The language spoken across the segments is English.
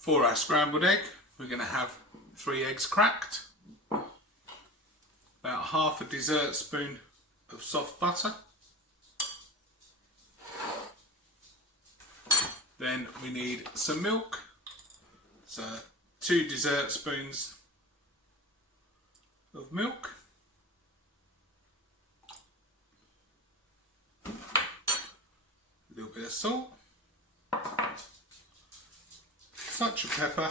For our scrambled egg, we're going to have 3 eggs cracked, about half a dessert spoon of soft butter, then we need some milk, so 2 dessert spoons of milk, a little bit of salt, touch of pepper,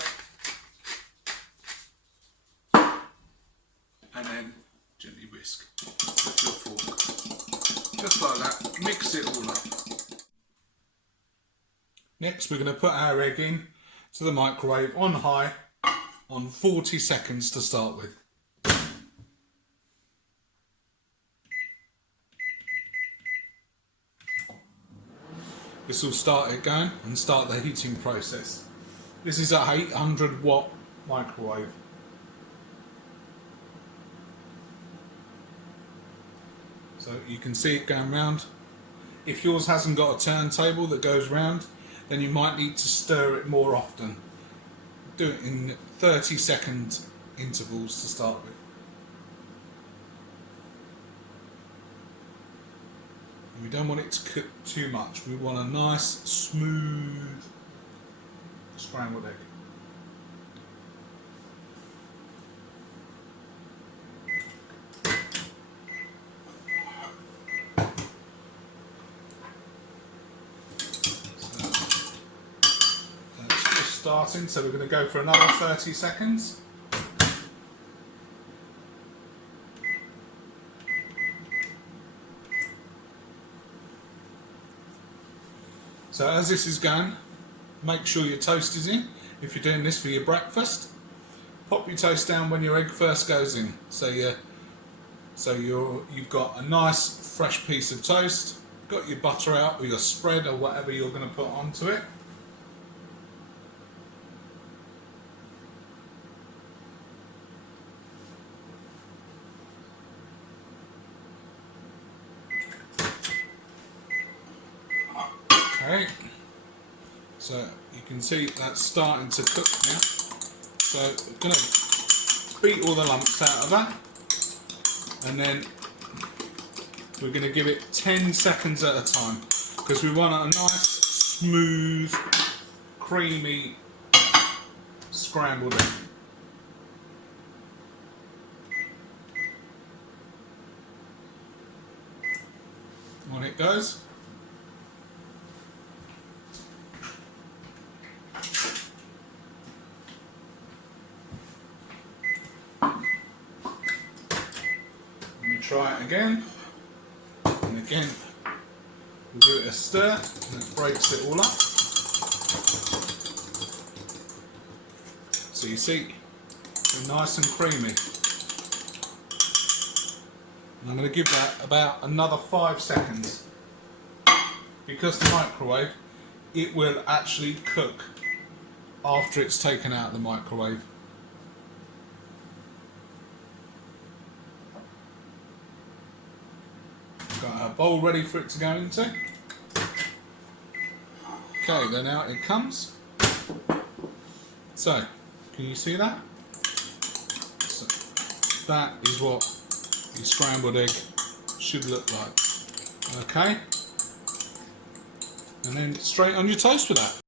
and then gently whisk with your fork, just like that. Mix it all up. Next we're going to put our egg in to the microwave on high on 40 seconds to start with. This will start it going and start the heating process. This is a 800 watt microwave. So you can see it going round. If yours hasn't got a turntable that goes round, then you might need to stir it more often. Do it in 30-second intervals to start with. And we don't want it to cook too much. We want a nice, smooth scrambled egg. Starting, so we're going to go for another 30 seconds. So as this is going, make sure your toast is in. If you're doing this for your breakfast, pop your toast down when your egg first goes in. So you've got a nice fresh piece of toast, got your butter out or your spread or whatever you're going to put onto it. Okay, so you can see that's starting to cook now. So we're going to beat all the lumps out of that, and then we're going to give it 10 seconds at a time because we want a nice, smooth, creamy scrambled egg. On it goes. Try it again, and again we'll give it a stir and it breaks it all up. So you see, they're nice and creamy. And I'm going to give that about another 5 seconds. Because the microwave, it will actually cook after it's taken out of the microwave. Got our bowl ready for it to go into. Okay, then out it comes. So, can you see that? So, that is what the scrambled egg should look like. Okay, and then straight on your toast with that.